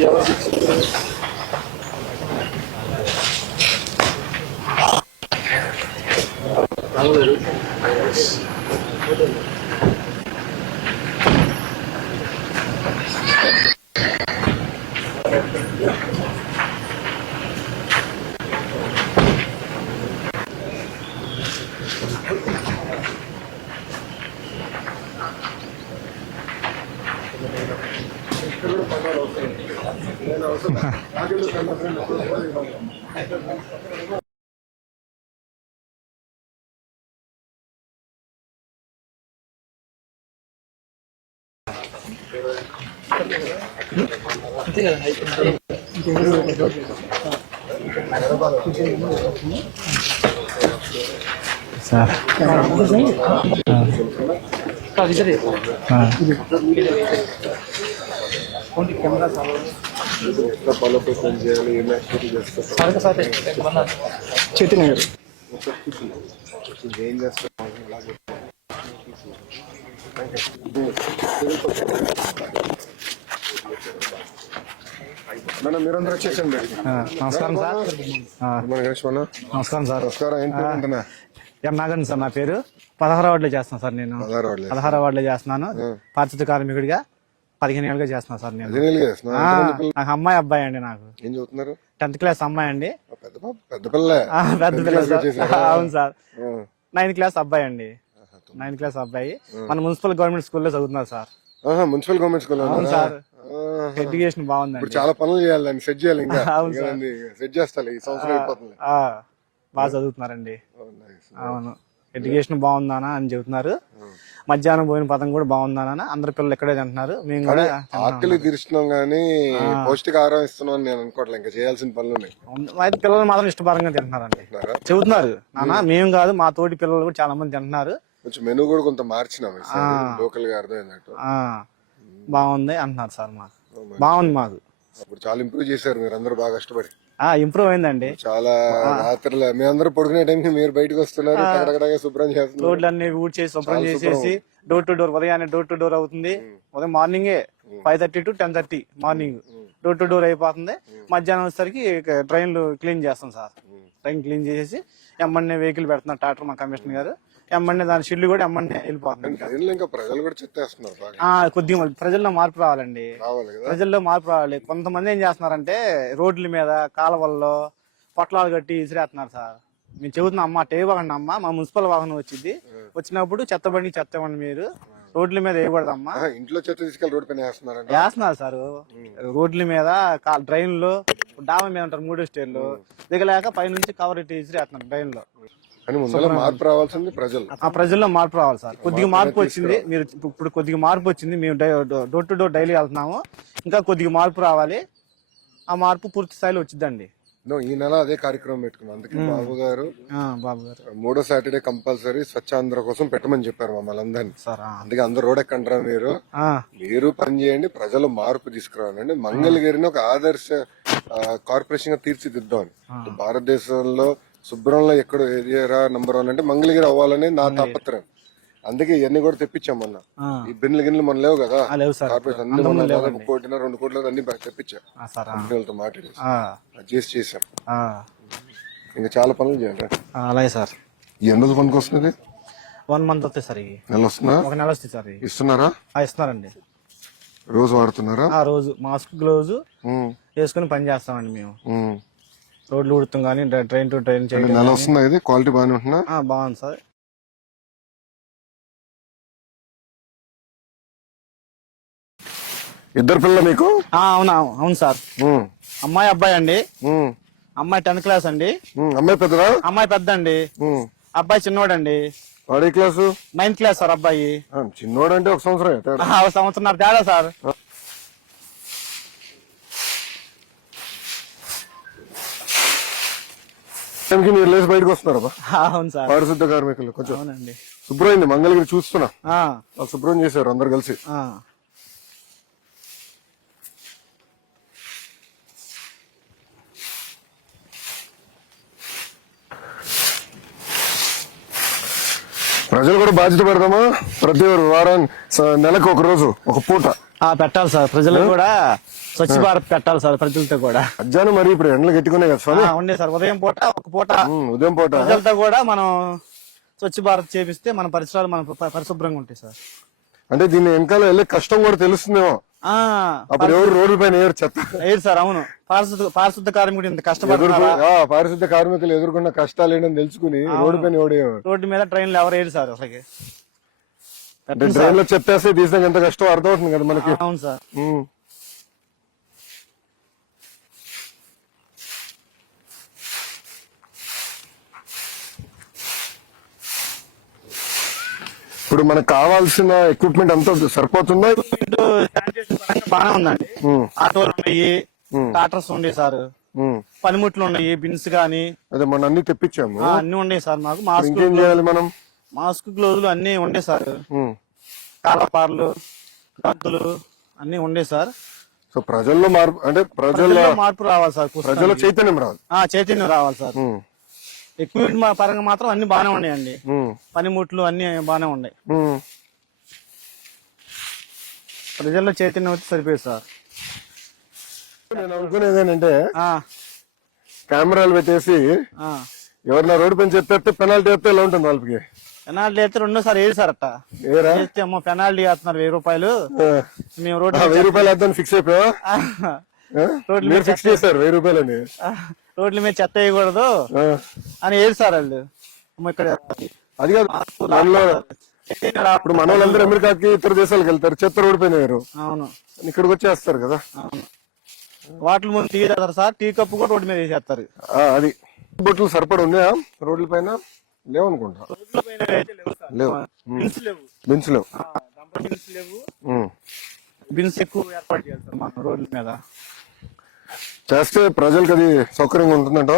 Sir Chaitanya గారు ఏం చేస్తారు? మీరందరూ వచ్చేసండి. నమస్కారం సార్. నమస్కారం సార్. నమస్కారం. నాగన్ సార్ నా పేరు. 16వ వార్డులో చేస్తున్నాను సార్. నేను 16వ వార్డులో చేస్తున్నాను. పారిశుద్ధ కార్మికుడిగా 15 ఏళ్ళుగా చేస్తున్నాను సార్. నేను నాకు అమ్మాయి అబ్బాయి అండి. నాకు 10th క్లాస్ అమ్మాయి అండి. పెద్ద పిల్ల. అవును సార్. 9th క్లాస్ అబ్బాయి అండి. 9th క్లాస్ అబ్బాయి మన మున్సిపల్ గవర్నమెంట్ స్కూల్లో చదువుతున్నారు సార్. Municipal government school. అవును సార్. ఎడ్యుకేషన్ బాగుందండి. చాలా పనులు చేయాలండి. సెట్ చేయాలి. ఇంకా సెట్ చేస్తాను. ఈ సంవత్సరం అయిపోతుంది. బాగా చదువుతున్నారండి. అవును. ఎడ్యుకేషన్ బాగుందానా అని చెబుతున్నారు. మధ్యాహ్నం పోయిన పదం కూడా బాగుందానా అందరు పిల్లలు ఎక్కడే తింటున్నారు. మేము కూడా ఆకలి తీరుస్తున్నాం గానీ పౌష్టికాహారం ఇస్తున్నాం అని నేను అనుకోవట్లేదు. ఇంకా చేయాల్సిన పనులు ఉన్నాయి. అయితే పిల్లలు మాత్రం ఇష్టపరంగా తింటున్నారండి. చెబుతున్నారు. నాన్న మేము కాదు మా తోటి పిల్లలు కూడా చాలా మంది తింటున్నారు. కొంచెం మెనూ కూడా కొంత మార్చినాం లోకల్ గా అర్థమైనట్టు. బాగుంది అంటున్నారు సార్. మాకు బాగుంది. మాకు అప్పుడు చాలా ఇంప్రూవ్ చేశారు. మీరు అందరూ బాగా కష్టపడి. ఇంప్రూవ్ అయిందండి చాలా. రాత్రులు మీ అందరూ పడుకునే టైంకి మీరు బయటకు వస్తున్నారు. శుభ్రం చేస్తున్నారు. రోడ్లన్నీ ఊడ్ చేసి శుభ్రం చేసేసి డోర్ టు డోర్ ఉదయాన్నే డోర్ టు డోర్ అవుతుంది. ఉదయం మార్నింగే 5:30 to 10:30 morning door to door అయిపోతుంది. మధ్యాహ్నం వచ్చేసరికి ట్రైన్లు క్లీన్ చేస్తాం సార్. ట్రైన్ క్లీన్ చేసేసి ఎమ్మన్నే వెహికల్ పెడుతున్నారు ట్రాక్టర్ మా కమిషనర్ గారు. ఎమ్మన్నే దాని షిల్లు కూడా ఎమ్మన్నే వెళ్ళిపోతుంది. కొద్దిగా ప్రజల్లో మార్పు రావాలండి. ప్రజల్లో మార్పు రావాలి. కొంతమంది ఏం చేస్తున్నారంటే రోడ్ల మీద కాలువల్లో పొట్లాలు కట్టి ఇసిరేస్తున్నారు సార్. మేము చెబుతున్నాం అమ్మ టేవ్వకండి అమ్మ. మా మున్సిపల్ వాహనం వచ్చింది. వచ్చినప్పుడు చెత్తబండి చెత్త ఇవ్వండి. మీరు రోడ్ల మీద వేయకూడదమ్మా. ఇంట్లో చెత్త తీసుకెళ్ళి రోడ్ పైన వేస్తున్నారు సార్. రోడ్ల మీద డ్రైన్లు డాబా మీద ఉంటారు 3వ స్టేర్లు దిగలేక పైనుంచి కవర్ ఇట్టి ఇసిరేస్తున్నారు డ్రైన్ లో. మార్పు రావాల్సింది ప్రజల్లో మార్పు రావాలి సార్. కొద్దిగా మార్పు వచ్చింది. మీరు ఇప్పుడు కొద్దిగా మార్పు వచ్చింది. మేము డోర్ టు డోర్ డైలీ వెళ్తున్నాము. ఇంకా కొద్దిగా మార్పు రావాలి. ఆ మార్పు పూర్తి స్థాయిలో వచ్చిందండి. ఈ నెల అదే కార్యక్రమం పెట్టుకున్నాం. అందుకే బాబు గారు 3వ సాటర్డే కంపల్సరీ స్వచ్ఛాంధ్ర కోసం పెట్టమని చెప్పారు మమ్మల్ని అందరినీ. అందుకే అందరు రోడ్ ఎక్కంటారా మీరు పని చేయండి. ప్రజలు మార్పు తీసుకురావాలండి. మంగళగిరిని ఒక ఆదర్శ కార్పొరేషన్ గా తీర్చిదిద్దామని. భారతదేశంలో శుభ్రంలో ఎక్కడ ఏరియా నంబర్ 1 అంటే మంగళగిరి అవ్వాలని నా తాపత్రయం. అందుకే ఇవన్నీ కూడా తెప్పించాం మొన్న. ఈ బిన్లు గిన్నెలు మన లేవు కదా కార్పొరేషన్ అన్ని మొన్న 1 కోటి 2 కోట్ల అన్ని తెప్పించాం. కంపెనీలతో మాట్లాడి అడ్జస్ట్ చేసాం. ఇంకా చాలా పనులు చేయాలి. అలాగే సార్. ఎన్ని రోజులు పనికి వస్తుంది? 1 month వస్తుంది సార్. నెల వస్తుందా? 1 నెల వస్తుంది సార్. ఇస్తున్నారా? ఇస్తున్నారండి. రోజు వాడుతున్నారా? రోజు మాస్క్ గ్లౌజ్ వేసుకుని పని చేస్తామండి మేము. రోడ్లు ఉడుతాం కానీ ట్రైన్ టు ట్రైన్ చేయడం. నెల వస్తుందా? ఇది క్వాలిటీ బాగానే ఉంటుందా? బాగుంది సార్. ఇద్దరు పిల్లలు మీకు? అవును సార్. అమ్మాయి అబ్బాయి అండి. అమ్మాయి 10th క్లాస్ అండి. అమ్మాయి పెద్దదా? అమ్మాయి పెద్ద అండి. అబ్బాయి చిన్నోడండి. వాడే క్లాసు? 9th class sir. అబ్బాయి చిన్నోడు అంటే 1 సంవత్సరం 1 సంవత్సరం తేడా సార్. మీరు లేచి బయటకు వస్తున్నారా? అవును సార్. పారిశుద్ధ కార్మికులు కొంచెం శుభ్రమైంది. మంగళగిరి చూస్తున్నా శుభ్రం చేశారు అందరు కలిసి. ప్రజలు కూడా బాధ్యత పెడదామా? ప్రతి వారం నెలకు 1 రోజు 1 పూట పెట్టాలి సార్. ప్రజలు కూడా స్వచ్ఛ భారత్ పెట్టాలి సార్ ప్రజలతో కూడా. మధ్యాహ్నం మరి ఇప్పుడు ఎండలు గట్టుకున్నాయి కదా స్వామి. ఉండే సార్ ఉదయం పూట ఒక పూట ఉదయం పూట ప్రజలతో కూడా మనం స్వచ్ఛ భారత్ చేపిస్తే మన పరిసరాలు మన పరిశుభ్రంగా ఉంటాయి సార్. అంటే దీని వెనకాల వెళ్ళే కష్టం కూడా తెలుస్తుందేమో. అప్పుడు ఎవరు రోడ్ల పైన ఏరు చెత్త ఏరు సార్. అవును, పారిశుద్ధ కార్మికుడు ఇంత కష్టపడుతున్నారా, పారిశుద్ధ కార్మికులు ఎదుర్కొన్న కష్టాలు ఏంటని తెలుసుకుని రోడ్డు పైన రోడ్డు మీద ట్రైన్లు ఎవరు ఏరు సార్ అసలు. ట్రైన్ లో చెప్పేస్తే తీసినాక ఎంత కష్టం అర్థమవుతుంది కదా మనకి. అవును సార్. ఇప్పుడు మనకు కావాల్సిన ఎక్విప్మెంట్ అంతా సరిపోతుందా? బాగా ఉందండి. ఆటోలు ఉన్నాయి, టాటర్స్ ఉన్నాయి సార్, పనిముట్లు ఉన్నాయి, బిన్స్ గానీ. అదే మనం అన్ని తెప్పించాము, అన్ని ఉన్నాయి సార్. మాకు మాస్క్, ఏం చేయాలి మనం? మాస్క్, గ్లోజులు అన్ని ఉండే సార్. కాలపార్లు, గంతులు అన్ని ఉండే సార్. సో ప్రజల్లో మార్పు, అంటే ప్రజల్లో మార్పు రావాలి సార్. ప్రజల్లో చైతన్యం రావాలి. చైతన్యం రావాలి సార్. ఎక్విప్మెంట్ పరంగా మాత్రం అన్ని బాగానే ఉన్నాయండి. పనిముట్లు అన్ని బాగానే ఉన్నాయి. ప్రజల్లో చైతన్యం వచ్చి సరిపోయింది సార్. నేను అనుకునేది ఏంటంటే కెమెరాలు పెట్టేసి ఎవరన్నా రోడ్డు పైన చెప్పేస్తే పెనాల్టీ వేస్తే ఎలా ఉంటుంది వాళ్ళకి? పెనాల్టీ అయితే రెండోసారి ఏది సార్ అట్ట చేస్తే అమ్మో పెనాల్టీ వేస్తున్నారు 1000 రూపాయలు. మేము రోడ్డు 1000 రూపాయలు వేద్దాం ఫిక్స్ అయిపోయా. రోడ్ల మీద ఫిక్స్ చేశారు 1000 రూపాయలని. రోడ్ల మీద చెత్త వేయకూడదు అని ఏది సార్ వాళ్ళు. ఇక్కడ అది కాదు, ఇప్పుడు మన వాళ్ళందరూ అమెరికాకి ఇతర దేశాలకు వెళ్తారు, చెత్త రోడ్డు పైన వేరు. అవును, ఇక్కడికి వచ్చేస్తారు కదా. వాటర్ ముందు టీ తాగుతారు సార్, టీ కప్పు కూడా రోడ్డు మీద వేసేస్తారు. అది బొట్లు సరిపడి ఉన్నాయా రోడ్ల పైన? లేవు అనుకుంటా. లేవు, బిన్స్ లేవు. బిన్స్ ఎక్కువ ఏర్పాటు చేయాలి సార్ మన రోడ్ల మీద. చేస్తే ప్రజలకు అది సౌకర్యంగా ఉంటుందంట.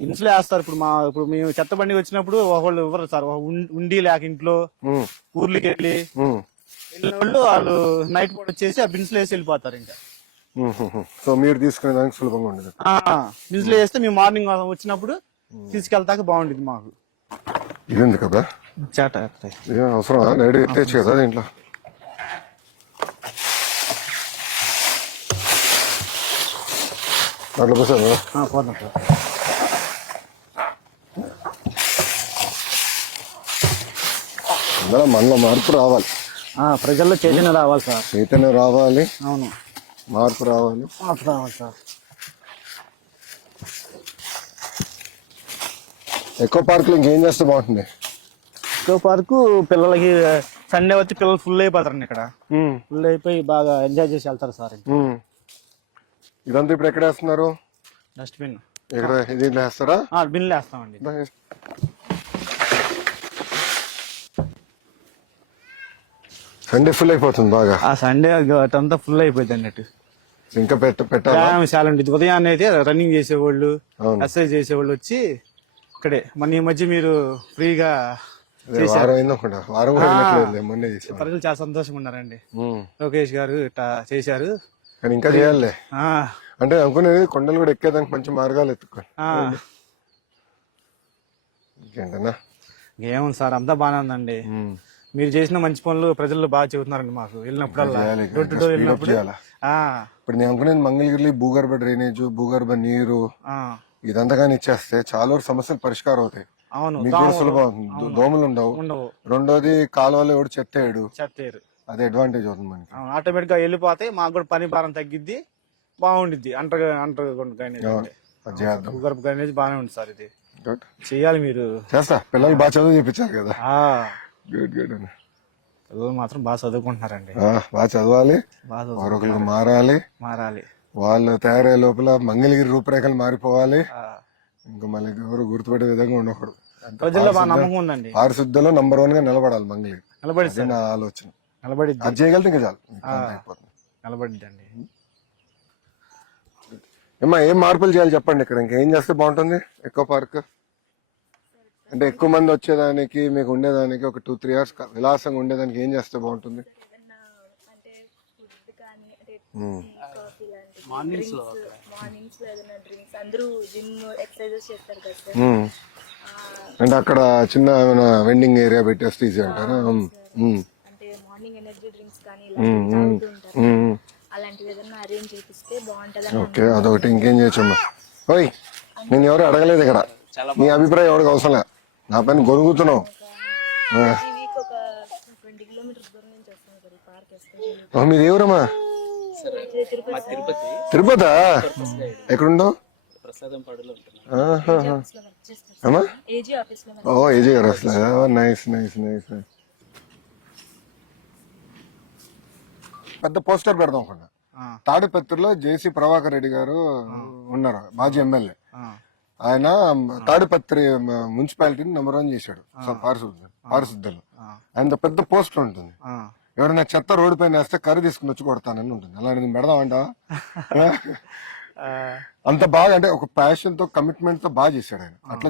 బిన్స్లో వేస్తారు. ఇప్పుడు మేము చెత్త బండి వచ్చినప్పుడు ఒకళ్ళు ఇవ్వరు సార్. ఉండి లేక ఇంట్లో ఊర్లకి వెళ్ళిన వాళ్ళు నైట్ పూట వచ్చేసి ఆ బిన్స్ లో వేసి వెళ్ళిపోతారు. ఇంకా సో మీరు తీసుకునే దానికి సులభంగా ఉండదు. బిన్స్ లో వేస్తే మేము మార్నింగ్ వచ్చినప్పుడు తీసుకెళ్తాక బాగుంటుంది మాకు. ఇది కదా చేట అవసరం ఎట్టచ్చు కదా దీంట్లో. అట్లా పోసారు పోతాం సార్. అందులో మనలో మార్పు రావాలి, ప్రజల్లో చైతన్యం రావాలి సార్. చైతన్యం రావాలి. అవును, మార్పు రావాలి. మార్పు రావాలి సార్. ఎక్కువ పార్కులు ఇంకేం చేస్తే బాగుంటుంది? ఎక్కువ పార్కు పిల్లలకి సండే వచ్చి పిల్లలు ఫుల్ అయిపోతారండి. ఇక్కడ ఫుల్ అయిపోయి బాగా ఎంజాయ్ చేసి వెళ్తారు సార్. ఇదంతా ఇప్పుడు ఎక్కడ వేస్తున్నారు? డస్ట్బిన్ ఎక్కడ దీంట్లో వేస్తారా? బిన్లు వేస్తామండి. సండే ఫుల్ అయిపోతుంది బాగా. సండే అంతా ఫుల్ అయిపోయింది అన్నట్టు. ఇంకా పెట్టాలి చాలా ఉంటుంది. ఉదయాన్నే అయితే రన్నింగ్ చేసేవాళ్ళు, ఎక్సర్సైజ్ చేసేవాళ్ళు వచ్చి ఇక్కడే. మన ఈ మధ్య మీరు ఫ్రీగా ప్రజలు చాలా సంతోషంగా ఉన్నారండి. లోకేష్ గారు ఇట్లా చేశారు, కానీ ఇంకా చేయాలి. అంటే అనుకునేది కొండలు కూడా ఎక్కేదానికి మంచి మార్గాలు ఎత్తుకోండి. ఇంకేంటన్నా ఏముంది సార్, అంతా బాగానే ఉందండి. మీరు చేసిన మంచి పనులు ప్రజలు బాగా చెబుతున్నారండి మాకు వెళ్ళినప్పుడల్లా. ఇప్పుడు నేను అనుకునేది మంగళగిరి భూగర్భ డ్రైనేజ్, భూగర్భ నీరు ఇదంతా కానీ ఇచ్చేస్తే చాలా వరకు సమస్యలు పరిష్కారం అవుతాయి. మీకు కూడా సులభం, దోమలు ఉండవు. రెండోది కాలువలో ఎవడు చెత్తేయడు, అదే అడ్వాంటేజ్ అవుతుంది మనకి. ఆటోమేటిక్ గా వెళ్ళిపోతాయి, మాకు కూడా పని భారం తగ్గిద్ది, బాగుండిద్ది. భూగర్భ డ్రైనేజ్ బాగానే ఉంది సార్. ఇది చెయ్యాలి, మీరు చేస్తా. పిల్లలు బాగా చదువు చెప్పించారు కదా. పిల్లలు మాత్రం బాగా చదువుకుంటున్నారండి. బాగా చదవాలి, మరొకరికి మారాలి. వాళ్ళు తయారయ్యే లోపల మంగళగిరి రూపురేఖలు మారిపోవాలి. ఇంకా మళ్ళీ ఎవరు గుర్తుపెట్టే విధంగా ఉండకూడదు. ప్రజల్లో బాగా నమ్మకం ఉందండి. పారిశుద్ధ్యంలో నంబర్ 1 గా నిలబడాలి మంగళగిరి. నిలబడి నా ఆలోచన. అది చేయగలితే ఇంకా చాలు, నిలబడిద్దండి. ఏమా ఏం మార్పులు చేయాలి చెప్పండి. ఇక్కడ ఇంకేం చేస్తే బాగుంటుంది? ఎక్కువ పార్క్ అంటే ఎక్కువ మంది వచ్చేదానికి, మీకు ఉండేదానికి ఒక 2-3 hours విలాసంగా ఉండేదానికి ఏం చేస్తే బాగుంటుంది? మార్నింగ్స్ లో ఏదైనా డ్రింక్స్, అందరూ జిమ్ ఎక్సర్సైజెస్ చేస్తారు కదా సార్. అంటే అక్కడ చిన్న ఏమైనా వెండింగ్ ఏరియా పెట్టేస్తే ఈజీ అంటారా? అంటే మార్నింగ్ ఎనర్జీ డ్రింక్స్ కానీ ఇలా తాగుతూ ఉంటారు. అలాంటివి ఏదైనా అరేంజ్ చేపిస్తే బాగుంటదని ఓకే, అదొకటి. ఇంకేం చేయొచ్చమ్మా? ఓయ్, నేను ఎవరు అడగలేదు ఇక్కడ. నీ అభిప్రాయం ఎవరికి అవసరం లే, నా పైన గొనుగుతున్నావు. ఈ వీక్ ఒక 20 కిలోమీటర్స్ దూరం నుంచి వస్తాను సార్ ఈ పార్క్ ఎక్స్టెన్షన్. మీది ఎవరమ్మా? తిరుపతా? ఎక్కడుండవు? అమ్మా, ఏజీ ఆఫీస్ లో ఓ ఏజీ గారు అసలు. Nice nice nice. పెద్ద పోస్టర్ పెడదాం అనుకున్నా. తాడిపత్రిలో జేసీ ప్రభాకర్ రెడ్డి గారు ఉన్నారు, మాజీ ఎమ్మెల్యే. ఆయన తాడిపత్రి మున్సిపాలిటీని నెంబర్ 1 చేశాడు పారిశుద్ధలో. ఆయన పెద్ద పోస్టర్ ఉంటుంది. ఎవరైనా చెత్త రోడ్డు పైన వేస్తే కర్రీ తీసుకుని వచ్చి కొడతానని ఉంటుంది. అలాంటిది పెడదామంటావా? అంత బాగా, అంటే ఒక ప్యాషన్ తో, కమిట్మెంట్ తో బాగా చేశాడు ఆయన. అట్లా